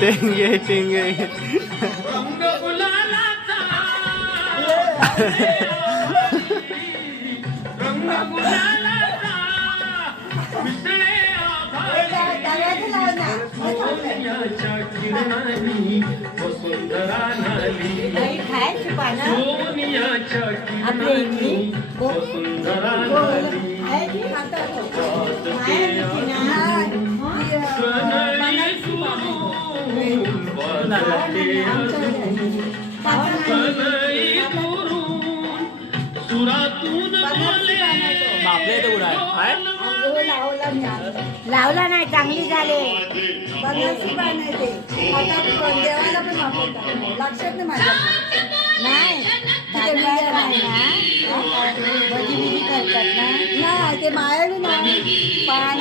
टेंगे टेंगे रंग गुलालाचा रंग गुलालाचा मिसळे सोन्याच्या किरणांनी वसुंधरा नाली सोन्याच्या किरणांनी वसुंधरा नाली सनई सुरून वाजते सनई सुरून सुरातून बोले लावला नाही चांगली झाले नाही ते आता देवाला पण वापरतात लक्षात नाही माझ्या नाही भजी बिजी करतात ना ते मायावी नाही पान